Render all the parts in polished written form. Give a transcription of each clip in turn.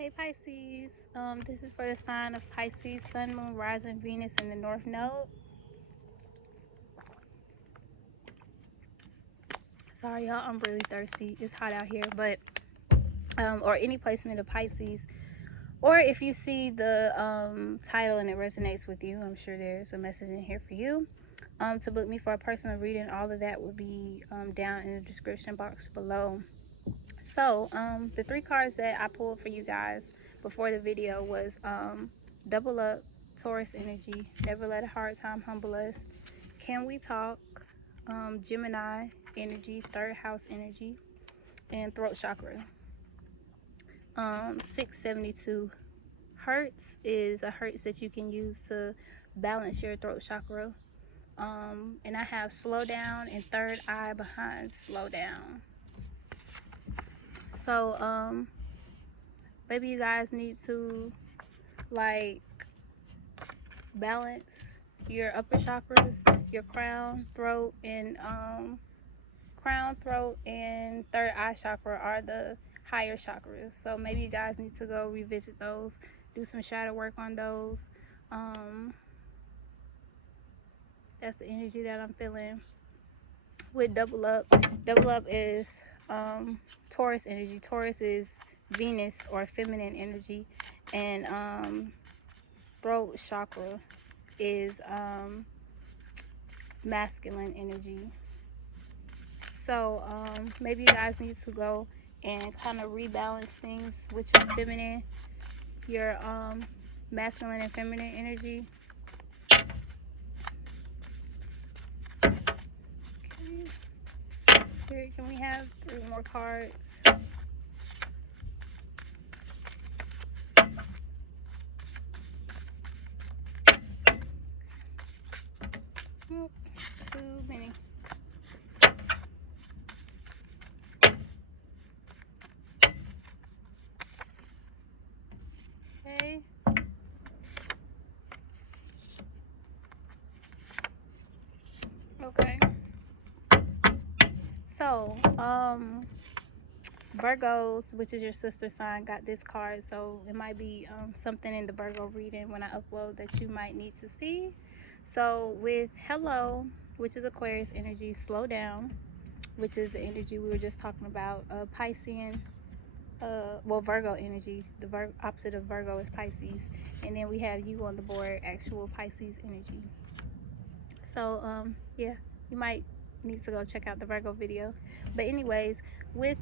Hey Pisces, this is for the sign of Pisces, Sun, Moon, Rising, Venus in the North Node. Sorry y'all, I'm really thirsty. It's hot out here, but or any placement of Pisces, or if you see the title and it resonates with you, I'm sure there's a message in here for you. To book me for a personal reading, all of that will be down in the description box below. So the three cards that I pulled for you guys before the video was Double Up, Taurus Energy, Never Let a Hard Time Humble Us, Can We Talk, Gemini Energy, Third House Energy, and Throat Chakra. 672 hertz is a hertz that you can use to balance your throat chakra. And I have slow down and third eye behind slow down. So maybe you guys need to like balance your upper chakras, your crown, throat, and third eye chakra are the higher chakras. So maybe you guys need to go revisit those, do some shadow work on those. That's the energy that I'm feeling with Double Up. Double Up is Taurus energy. Taurus is Venus or feminine energy, and throat chakra is masculine energy. So maybe you guys need to go and kind of rebalance things with your feminine, your masculine and feminine energy. Okay. Spirit, can we have 3 more cards? Nope, too many. Okay. Okay. So, Virgos, which is your sister sign, got this card. So it might be something in the Virgo reading when I upload that you might need to see. So with Hello, which is Aquarius energy, slow down, which is the energy we were just talking about, Piscean, well, Virgo energy. The opposite of Virgo is Pisces. And then we have you on the board, actual Pisces energy. So yeah, you might need to go check out the Virgo video. But anyways, with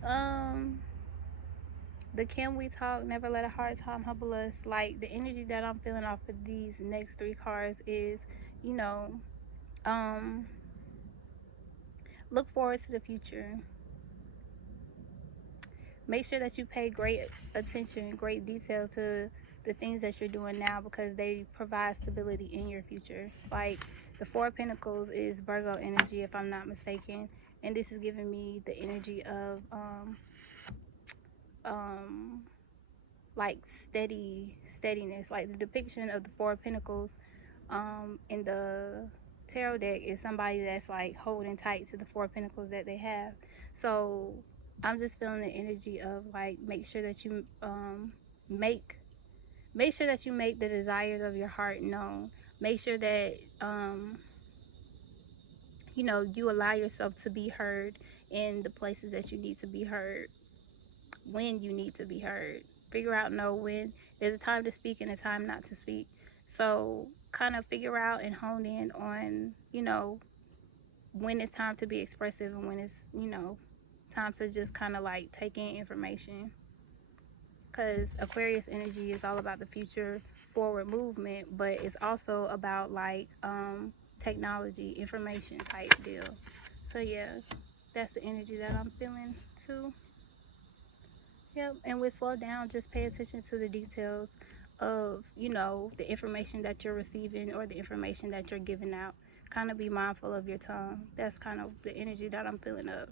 the Can We Talk, Never Let a Hard Time Humble Us, like the energy that I'm feeling off of these next 3 cards is, you know, look forward to the future. Make sure that you pay great attention, great detail to the things that you're doing now, because they provide stability in your future. Like the 4 of Pentacles is Virgo energy, if I'm not mistaken, and this is giving me the energy of like steadiness. Like the depiction of the 4 of Pentacles in the tarot deck is somebody that's like holding tight to the 4 of Pentacles that they have. So I'm just feeling the energy of like, make sure that you make sure that you make the desires of your heart known. Make sure that you know, you allow yourself to be heard in the places that you need to be heard, when you need to be heard. Figure out, know when there's a time to speak and a time not to speak. So kind of figure out and hone in on, you know, when it's time to be expressive and when it's, you know, time to just kind of like take in information. Because Aquarius energy is all about the future, forward movement, but it's also about like technology, information type deal. So yeah, that's the energy that I'm feeling too. Yep. And with slow down, just pay attention to the details of, you know, the information that you're receiving or the information that you're giving out. Kind of be mindful of your tongue. That's kind of the energy that I'm feeling of.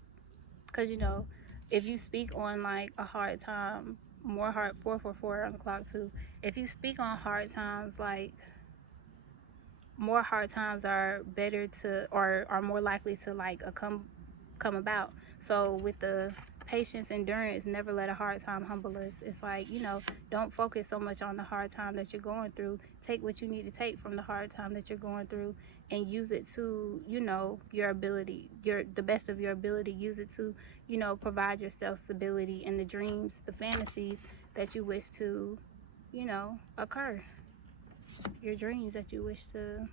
Because, you know, if you speak on like a hard time, more hard, 444 on the clock too. If you speak on hard times, like more hard times are better to, or are more likely to like come about. So with the patience, endurance, never let a hard time humble us. It's like, you know, don't focus so much on the hard time that you're going through. Take what you need to take from the hard time that you're going through and use it to, you know, your ability, the best of your ability. Use it to, you know, provide yourself stability and the dreams, the fantasies that you wish to, you know, occur. Your dreams that you wish to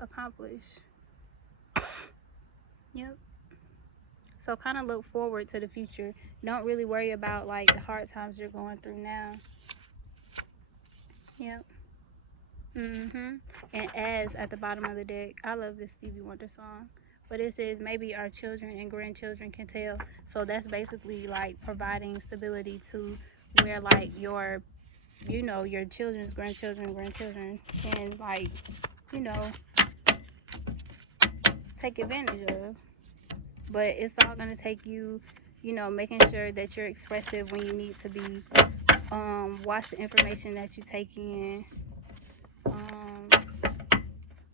accomplish. Yep. So kind of look forward to the future. Don't really worry about like the hard times you're going through now. Yep. And as at the bottom of the deck, I love this Stevie Wonder song. But it says maybe our children and grandchildren can tell. So that's basically like providing stability to where like your, you know, your children's grandchildren can like, you know, take advantage of. But it's all going to take you, you know, making sure that you're expressive when you need to be. Watch the information that you take in.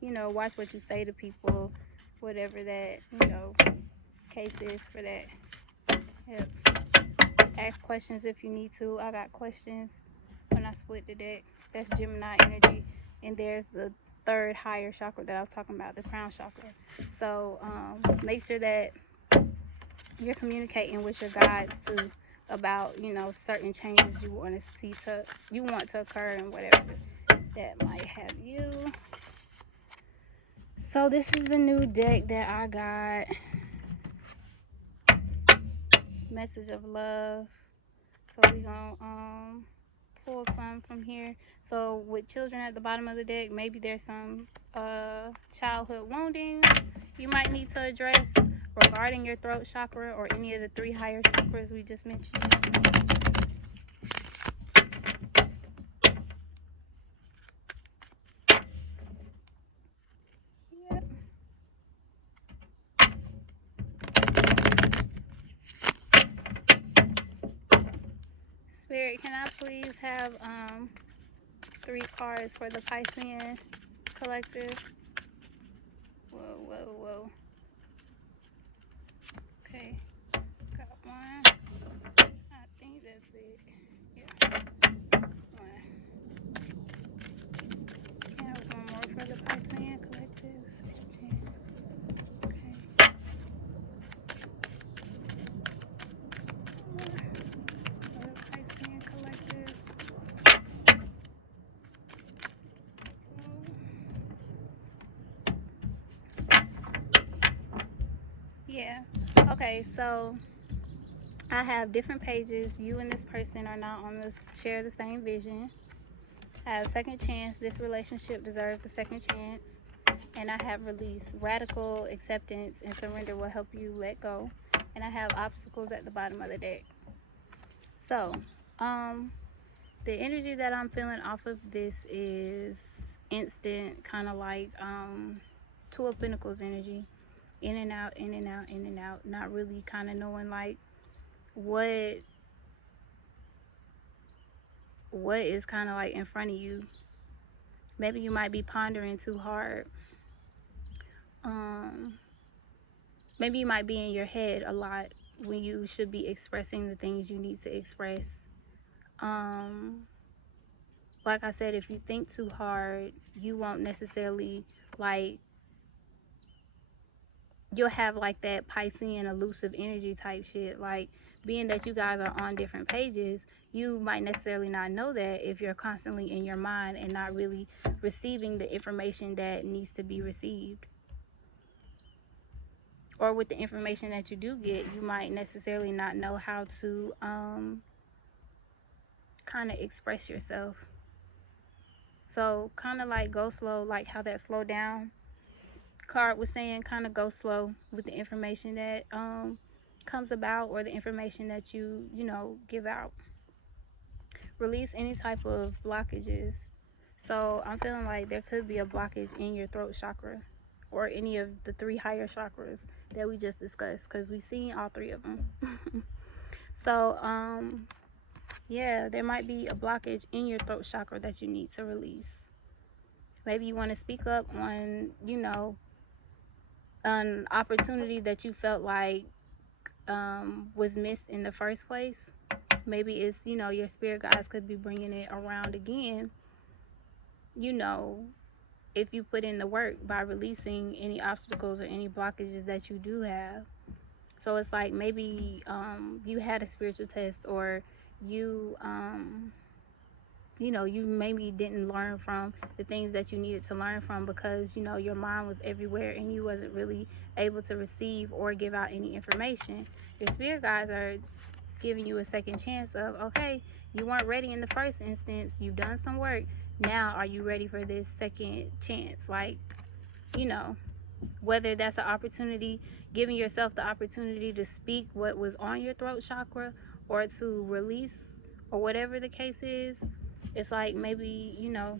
You know, watch what you say to people, whatever that, you know, case is for that. Yep. Ask questions if you need to. I got questions when I split the deck. That's Gemini energy. And there's the third higher chakra that I was talking about, the crown chakra. So make sure that you're communicating with your guides too about, you know, certain changes you want to see you want to occur and whatever that might have you. So this is the new deck that I got. Message of love. So we gonna pull some from here. So with children at the bottom of the deck, maybe there's some childhood wounding you might need to address regarding your throat chakra or any of the three higher chakras we just mentioned. Yep. Spirit, can I please have 3 cards for the Piscean collective? Whoa. Okay, got one. I think that's it. Yeah, one. Can I have one more for the Piscean collective? Okay. One more for the Piscean collective. Yeah. Okay, so I have different pages. You and this person are not on this, share the same vision. I have second chance. This relationship deserves a second chance. And I have release. Radical acceptance and surrender will help you let go. And I have obstacles at the bottom of the deck. So, the energy that I'm feeling off of this is instant, kind of like Two of Pentacles energy. In and out, in and out, in and out. Not really kind of knowing like what is kind of like in front of you. Maybe you might be pondering too hard. Maybe you might be in your head a lot when you should be expressing the things you need to express. Like I said, if you think too hard, you won't necessarily like, you'll have like that Piscean elusive energy type shit. Like, being that you guys are on different pages, you might necessarily not know that if you're constantly in your mind and not really receiving the information that needs to be received. Or with the information that you do get, you might necessarily not know how to kind of express yourself. So kind of like go slow, like how that slow down card was saying. Kind of go slow with the information that comes about, or the information that you know, give out. Release any type of blockages. So I'm feeling like there could be a blockage in your throat chakra or any of the 3 higher chakras that we just discussed, because we've seen all 3 of them. So yeah, there might be a blockage in your throat chakra that you need to release. Maybe you want to speak up on, you know, an opportunity that you felt like was missed in the first place. Maybe it's, you know, your spirit guides could be bringing it around again, you know, if you put in the work by releasing any obstacles or any blockages that you do have. So it's like maybe you had a spiritual test, or you you know, you maybe didn't learn from the things that you needed to learn from because, you know, your mind was everywhere and you wasn't really able to receive or give out any information. Your spirit guides are giving you a second chance of, okay, you weren't ready in the first instance, you've done some work, now are you ready for this second chance? Like, you know, whether that's an opportunity, giving yourself the opportunity to speak what was on your throat chakra, or to release, or whatever the case is. It's like maybe, you know,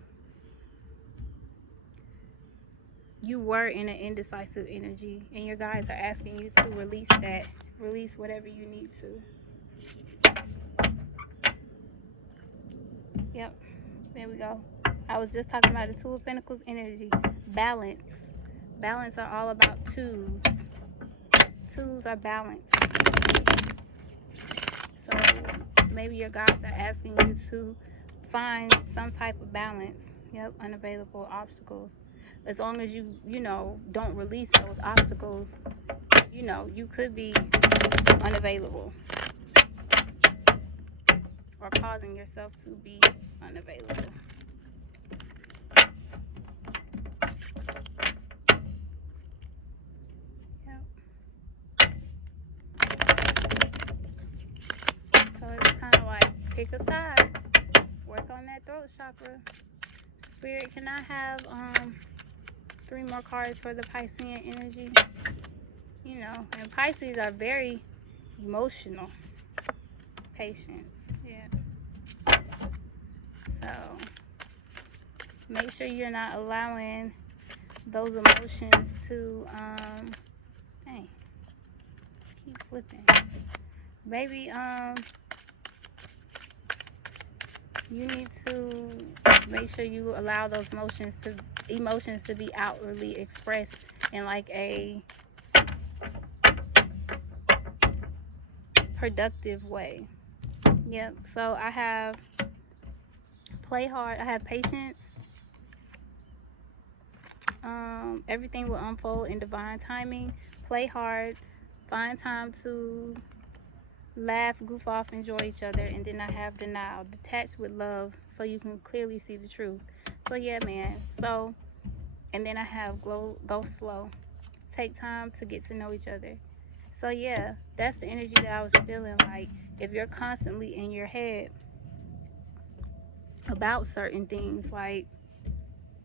you were in an indecisive energy and your guides are asking you to release that, release whatever you need to. Yep, there we go. I was just talking about the Two of Pentacles energy. Balance. Balance are all about twos. Twos are balance. So maybe your guides are asking you to find some type of balance. Yep, unavailable obstacles. As long as you know, don't release those obstacles, you know, you could be unavailable or causing yourself to be unavailable. Yep. So it's kind of like pick a side, work on that throat chakra. Spirit, can I have 3 more cards for the Piscean energy? You know, and Pisces are very emotional. Patience, yeah. So make sure you're not allowing those emotions to hey, keep flipping. Maybe you need to make sure you allow those emotions to be outwardly expressed in like a productive way. Yep. So I have play hard, I have patience. Everything will unfold in divine timing. Play hard, find time to laugh, goof off, enjoy each other. And then I have denial, detached with love, so you can clearly see the truth. So yeah, man. So, and then I have go slow, take time to get to know each other. So yeah, that's the energy that I was feeling. Like, if you're constantly in your head about certain things, like,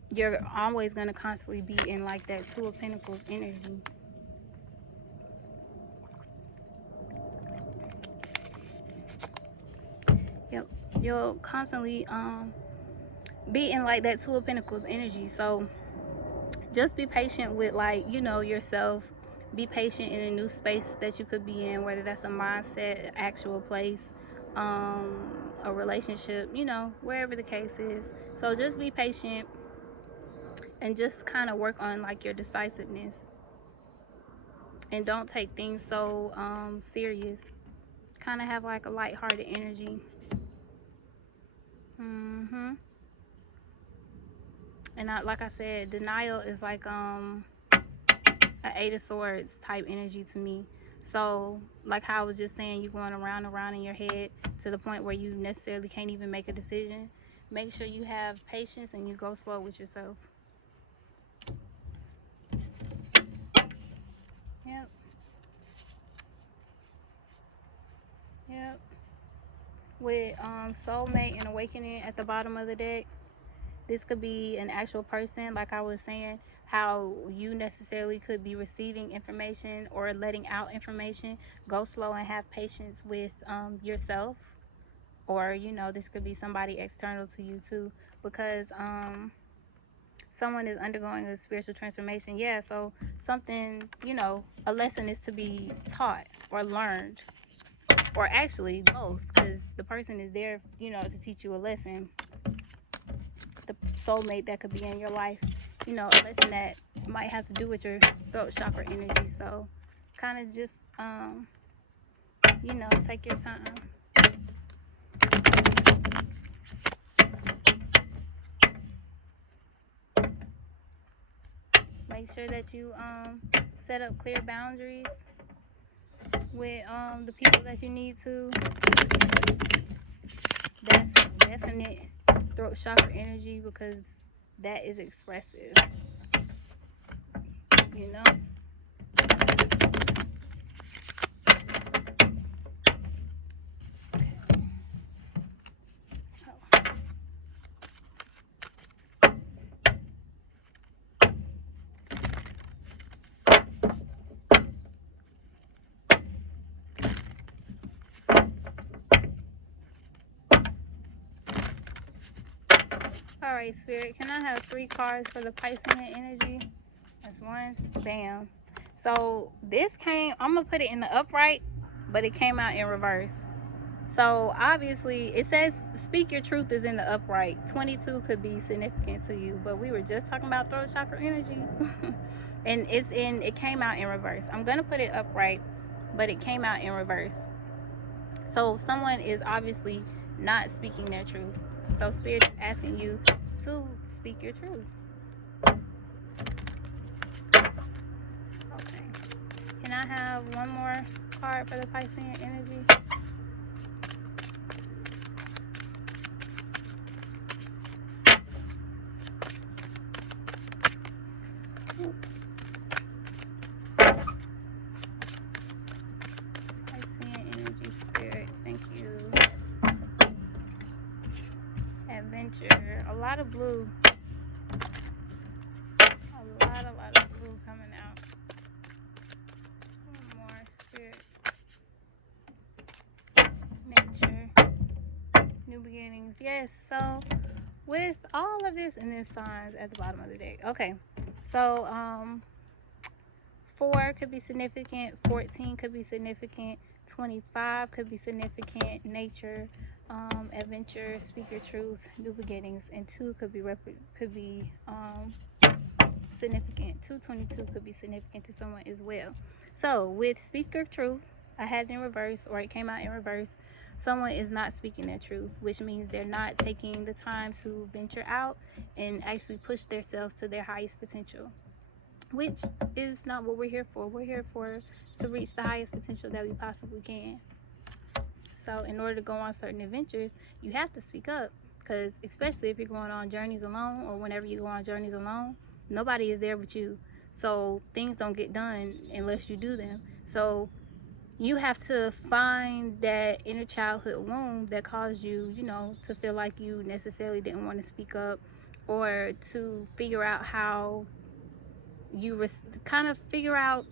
you're always going to constantly be in like that Two of Pentacles energy. Yep, you'll constantly be in like that Two of Pentacles energy. So just be patient with, like, you know, yourself. Be patient in a new space that you could be in, whether that's a mindset, actual place, a relationship, you know, wherever the case is. So just be patient and just kind of work on like your decisiveness, and don't take things so serious. Kind of have like a lighthearted energy. And like I said, denial is like an Eight of Swords type energy to me. So like how I was just saying, you going around and around in your head to the point where you necessarily can't even make a decision. Make sure you have patience and you go slow with yourself. Yep. Yep. With soulmate and awakening at the bottom of the deck, this could be an actual person, like I was saying, how you necessarily could be receiving information or letting out information. Go slow and have patience with yourself. Or, you know, this could be somebody external to you too, because someone is undergoing a spiritual transformation. Yeah, so something, you know, a lesson is to be taught or learned, or actually both, because the person is there, you know, to teach you a lesson. The soulmate that could be in your life, you know, a lesson that might have to do with your throat chakra energy. So kind of just you know, take your time. Make sure that you set up clear boundaries with the people that you need to. That's definite throat chakra energy, because that is expressive, you know. All right, Spirit, can I have 3 cards for the Piscean energy? That's 1. Bam. So this came, I'm going to put it in the upright, but it came out in reverse. So obviously it says speak your truth is in the upright. 22 could be significant to you, but we were just talking about throat chakra energy. And it came out in reverse. I'm going to put it upright, but it came out in reverse. So someone is obviously not speaking their truth. So Spirit is asking you to speak your truth. Okay. Can I have one more card for the Piscean energy? Piscean energy, Spirit. Thank you. Adventure. A lot of blue. A lot of blue coming out. One more, Spirit. Nature. New beginnings. Yes, so with all of this, and then signs at the bottom of the deck. Okay, so 4 could be significant, 14 could be significant, 25 could be significant, nature, adventure, speak your truth, new beginnings, and 2 could be significant. 222 could be significant to someone as well. So with speak your truth, I had it in reverse, or it came out in reverse. Someone is not speaking their truth, which means they're not taking the time to venture out and actually push themselves to their highest potential, which is not what we're here for. We're here to reach the highest potential that we possibly can. So in order to go on certain adventures, you have to speak up, because especially if you're going on journeys alone, or whenever you go on journeys alone, nobody is there but you. So things don't get done unless you do them. So you have to find that inner childhood wound that caused you, you know, to feel like you necessarily didn't want to speak up, or to figure out how you kind of figure out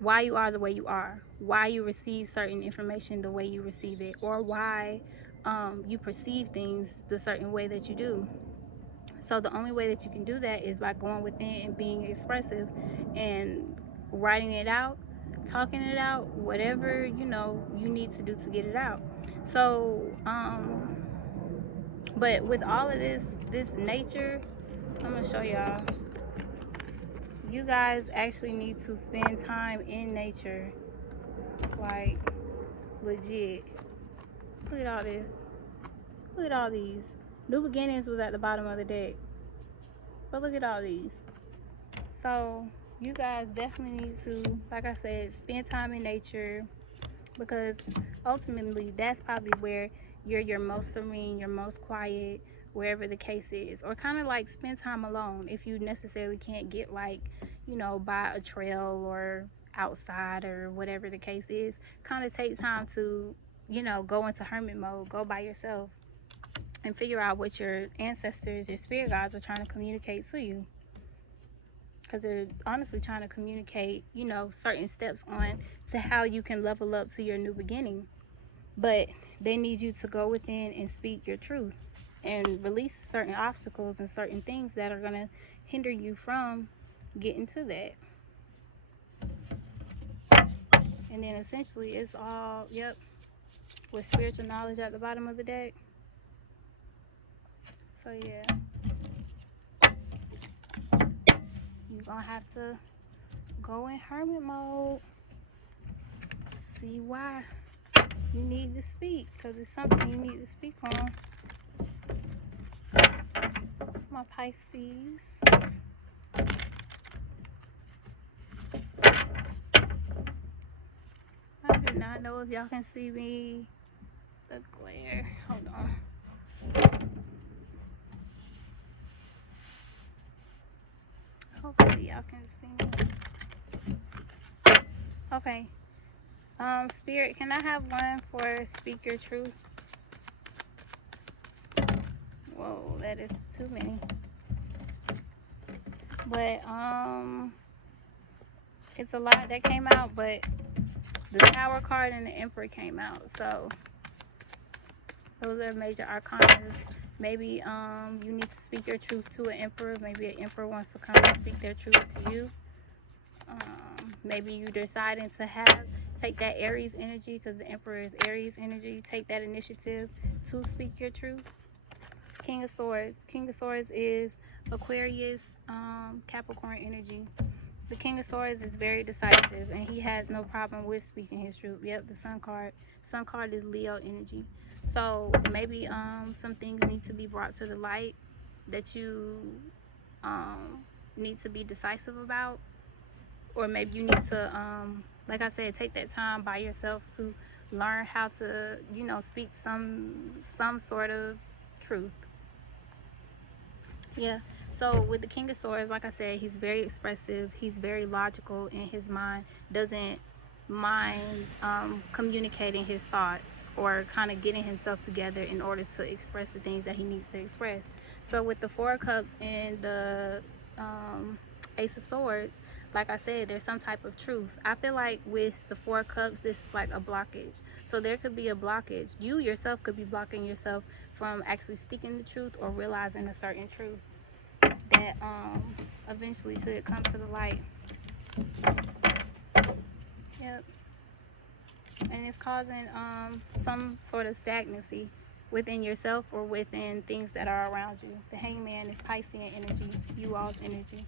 why you are the way you are, why you receive certain information the way you receive it, or why you perceive things the certain way that you do. So the only way that you can do that is by going within and being expressive and writing it out, talking it out, whatever, you know, you need to do to get it out. So but with all of this nature, I'm gonna show y'all, you guys actually need to spend time in nature, like legit. Look at all this. Look at all these. New beginnings was at the bottom of the deck, but look at all these. So you guys definitely need to, like I said, spend time in nature, because ultimately that's probably where you're your most serene, your most quiet, wherever the case is. Or kind of like spend time alone if you necessarily can't get, like, you know, by a trail or outside or whatever the case is. Kind of take time to, you know, go into hermit mode, go by yourself, and figure out what your ancestors, your spirit guides are trying to communicate to you. Because they're honestly trying to communicate, you know, certain steps on to how you can level up to your new beginning. But they need you to go within and speak your truth and release certain obstacles and certain things that are going to hinder you from getting to that. And then essentially it's all, yep, with spiritual knowledge at the bottom of the deck. So yeah, you're going to have to go in hermit mode. See why you need to speak, because it's something you need to speak on. My Pisces. I do not know if y'all can see me. The glare. Hold on. Hopefully y'all can see me. Okay. Spirit, can I have one for Speak Your Truth? Whoa, that is too many. But it's a lot that came out, but the Tower card and the Emperor came out. So those are major arcanas. Maybe you need to speak your truth to an Emperor. Maybe an Emperor wants to come and speak their truth to you. Maybe you're deciding to take that Aries energy, because the Emperor is Aries energy. Take that initiative to speak your truth. King of Swords. King of Swords is Aquarius, Capricorn energy. The King of Swords is very decisive, and he has no problem with speaking his truth. Yep, the Sun card. Sun card is Leo energy. So maybe some things need to be brought to the light that you need to be decisive about. Or maybe you need to, like I said, take that time by yourself to learn how to, speak some sort of truth. Yeah. So with the King of Swords, like I said, he's very expressive. He's very logical in his mind. Doesn't mind communicating his thoughts or kind of getting himself together in order to express the things that he needs to express. So with the Four of Cups and the Ace of Swords, like I said, there's some type of truth. I feel like with the Four of Cups, this is like a blockage. So there could be a blockage. You yourself could be blocking yourself from actually speaking the truth or realizing a certain truth that eventually could come to the light. Yep. And it's causing some sort of stagnancy within yourself or within things that are around you. The Hangman is Piscean energy, you all's energy.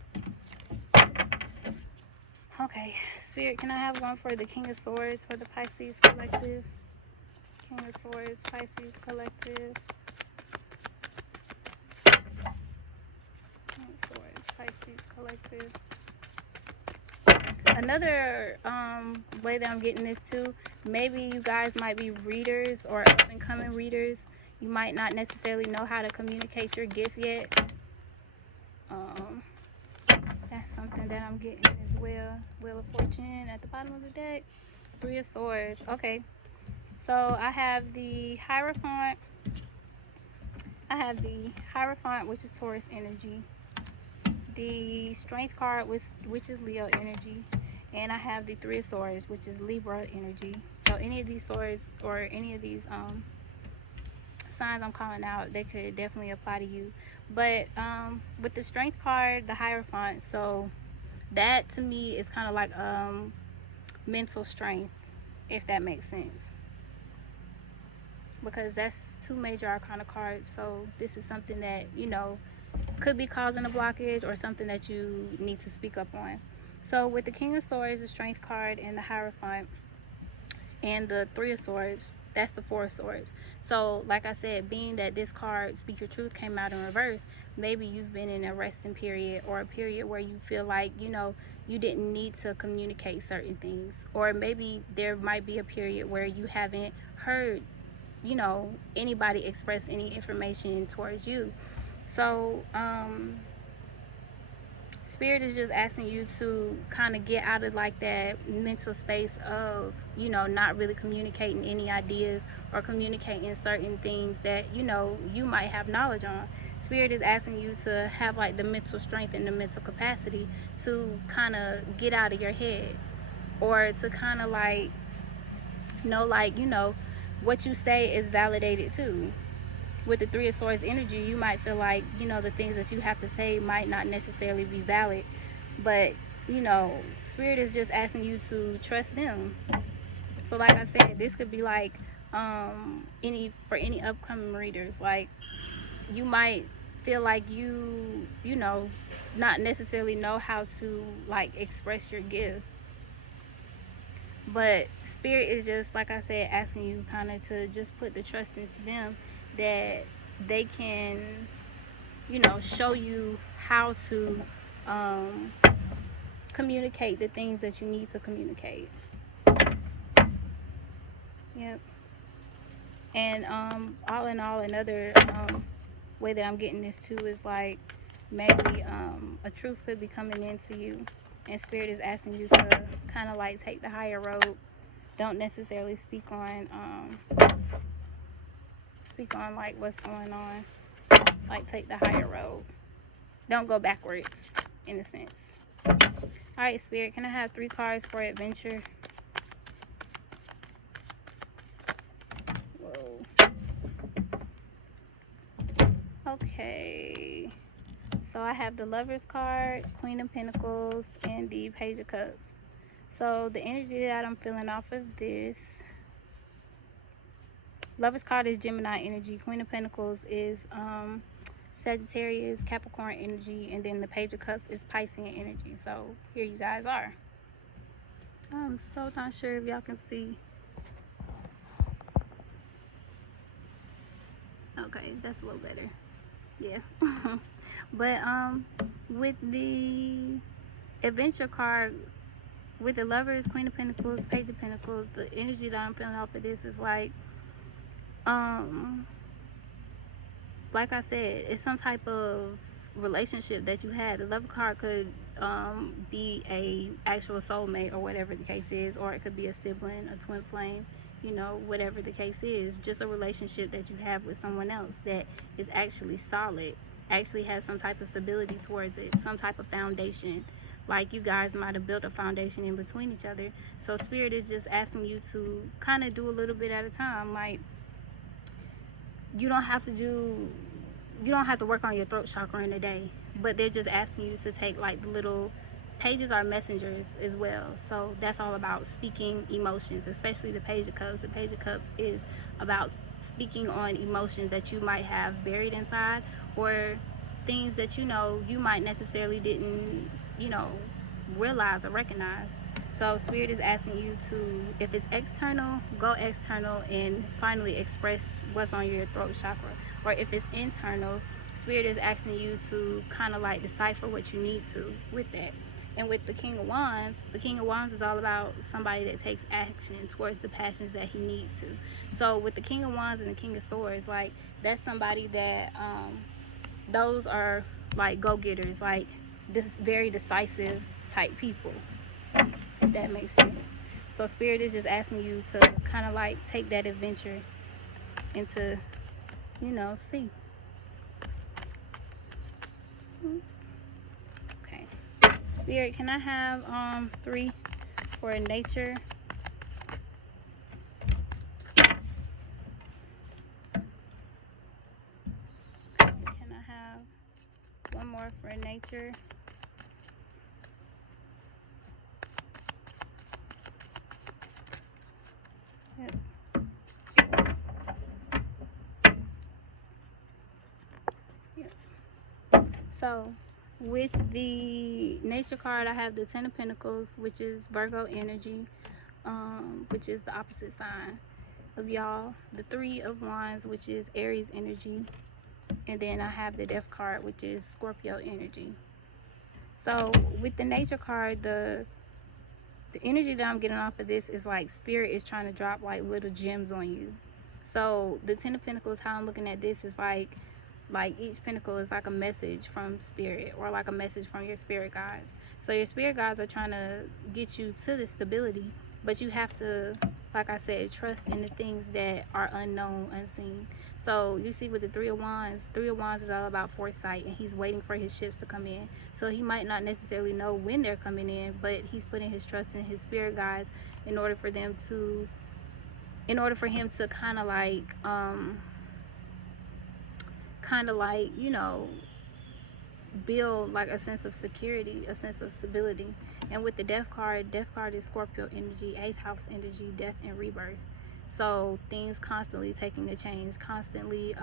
Okay, Spirit, can I have one for the King of Swords for the Pisces collective? King of Swords, Pisces collective. King of Swords, Pisces collective. Another way that I'm getting this too, maybe you guys might be readers or up and coming readers. You might not necessarily know how to communicate your gift yet. That's something that I'm getting as well. Wheel of Fortune at the bottom of the deck. Three of Swords. Okay. So I have the Hierophant. Which is Taurus energy. The Strength card, which is Leo energy. And I have the Three of Swords, which is Libra energy. So any of these swords or any of these signs I'm calling out, they could definitely apply to you. But with the Strength card, the Hierophant, so that to me is kind of like mental strength, if that makes sense, because that's two major arcana cards. So this is something that could be causing a blockage or something that you need to speak up on. So with the King of Swords, the Strength card, and the Hierophant, and the Three of Swords, that's the Four of Swords. So like I said, being that this card, Speak Your Truth, came out in reverse, maybe you've been in a resting period, or a period where you feel like you didn't need to communicate certain things. Or maybe there might be a period where you haven't heard anybody express any information towards you. So Spirit is just asking you to kind of get out of like that mental space of not really communicating any ideas or communicating certain things that you might have knowledge on. Spirit is asking you to have like the mental strength and the mental capacity to kind of get out of your head, or to kind of like know what you say is validated too. With the Three of Swords energy, you might feel like the things that you have to say might not necessarily be valid, but Spirit is just asking you to trust them. So like I said, this could be like for any upcoming readers, like you might feel like you not necessarily know how to like express your gift. But spirit is just, like I said, asking you kind of to just put the trust into them, that they can, you know, show you how to communicate the things that you need to communicate. Yep. And all in all, another way that I'm getting this too is like maybe a truth could be coming into you, and spirit is asking you to kind of like take the higher road. Don't necessarily speak on like what's going on. Like, take the higher road. Don't go backwards, in a sense. All right, spirit, can I have 3 cards for adventure? Whoa. Okay. So I have the Lover's card, Queen of Pentacles, and the Page of Cups. So the energy that I'm feeling off of this, Lover's card is Gemini energy, Queen of Pentacles is Sagittarius, Capricorn energy, and then the Page of Cups is Pisces energy. So here you guys are. I'm so not sure if y'all can see. Okay, that's a little better. Yeah. But with the adventure card, with the Lovers, Queen of Pentacles, Page of Pentacles, the energy that I'm feeling off of this is like I said, it's some type of relationship that you had. The Love card could be a actual soulmate or whatever the case is, or it could be a sibling, a twin flame, you know, whatever the case is. Just a relationship that you have with someone else that is actually solid, actually has some type of stability towards it, some type of foundation. Like, you guys might have built a foundation in between each other. So spirit is just asking you to kind of do a little bit at a time. Like, you don't have to work on your throat chakra in a day, but they're just asking you to take like the little pages are messengers as well. So that's all about speaking emotions, especially the Page of Cups. The Page of Cups is about speaking on emotions that you might have buried inside, or things that you might necessarily didn't realize or recognize. So spirit is asking you to, if it's external, go external and finally express what's on your throat chakra. Or if it's internal, spirit is asking you to kind of like decipher what you need to with that. And with the King of Wands is all about somebody that takes action towards the passions that he needs to. So with the King of Wands and the King of Swords, like, that's somebody that those are like go-getters, like this very decisive type people, if that makes sense. So spirit is just asking you to kind of like take that adventure into, see. Oops. Okay. Spirit, can I have 3 for nature? Can I have 1 more for nature? Yep. So with the nature card, I have the 10 of Pentacles, which is Virgo energy, which is the opposite sign of y'all. The 3 of Wands, which is Aries energy, and then I have the Death card, which is Scorpio energy. So with the nature card, the energy that I'm getting off of this is like spirit is trying to drop like little gems on you. So the 10 of Pentacles, how I'm looking at this is like each pentacle is like a message from spirit, or like a message from your spirit guides. So your spirit guides are trying to get you to the stability, but you have to, like I said, trust in the things that are unknown, unseen. So you see with the 3 of Wands is all about foresight, and he's waiting for his ships to come in. So he might not necessarily know when they're coming in, but he's putting his trust in his spirit guides in order for him to kind of like build like a sense of security, a sense of stability. And with the death card is Scorpio energy, 8th house energy, death and rebirth. So things constantly taking a change, constantly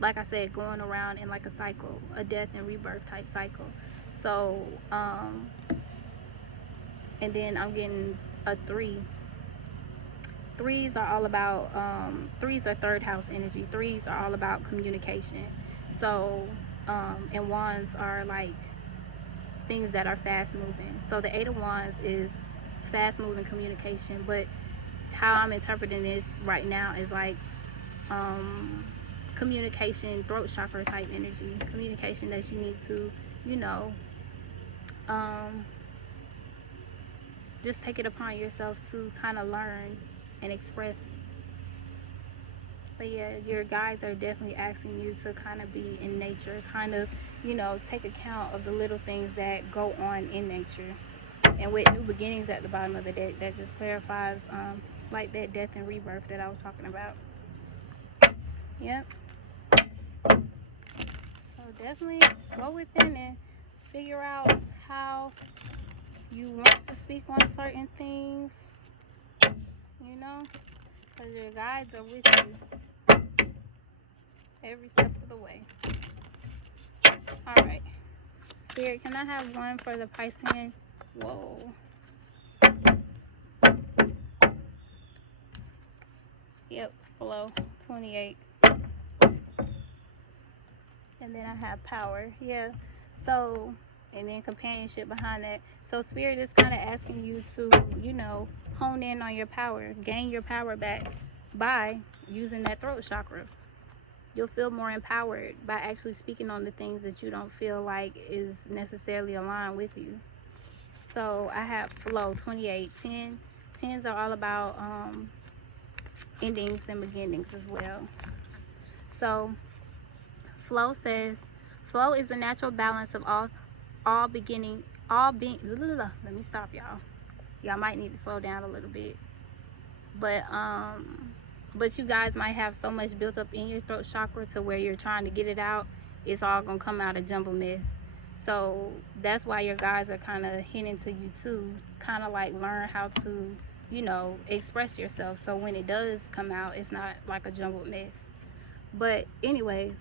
like I said, going around in like a cycle, a death and rebirth type cycle. So and then I'm getting a 3. Threes are all about threes are third house energy. Threes are all about communication. So and wands are like things that are fast moving. So the 8 of wands is fast moving communication, but how I'm interpreting this right now is like communication, throat chakra type energy, communication that you need to, you know, just take it upon yourself to kind of learn and express. But yeah, your guides are definitely asking you to kind of be in nature, kind of, you know, take account of the little things that go on in nature. And with new beginnings at the bottom of the deck, that just clarifies like that death and rebirth that I was talking about. Yep. So definitely go within and figure out how you want to speak on certain things, you know, because your guides are with you every step of the way. All right. Spirit, can I have one for the Piscean? Whoa. Yep, flow, 28. And then I have power. Yeah. So, and then companionship behind that. So Spirit is kind of asking you to, you know, hone in on your power, gain your power back by using that throat chakra. You'll feel more empowered by actually speaking on the things that you don't feel like is necessarily aligned with you. So I have flow, 28. 10s are all about endings and beginnings as well. So flow says, flow is the natural balance of all being. Let me stop, y'all. Y'all might need to slow down a little bit. But you guys might have so much built up in your throat chakra to where you're trying to get it out, it's all gonna come out a jumble mess. So that's why your guys are kind of hinting to you too, kind of like learn how to, you know, express yourself, so when it does come out, it's not like a jumbled mess. But anyways,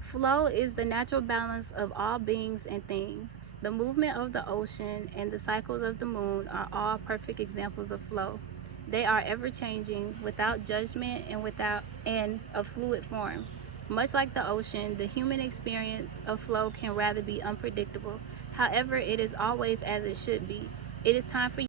flow is the natural balance of all beings and things. The movement of the ocean and the cycles of the moon are all perfect examples of flow. They are ever changing, without judgment, and a fluid form. Much like the ocean, the human experience of flow can rather be unpredictable. However, it is always as it should be. It is time for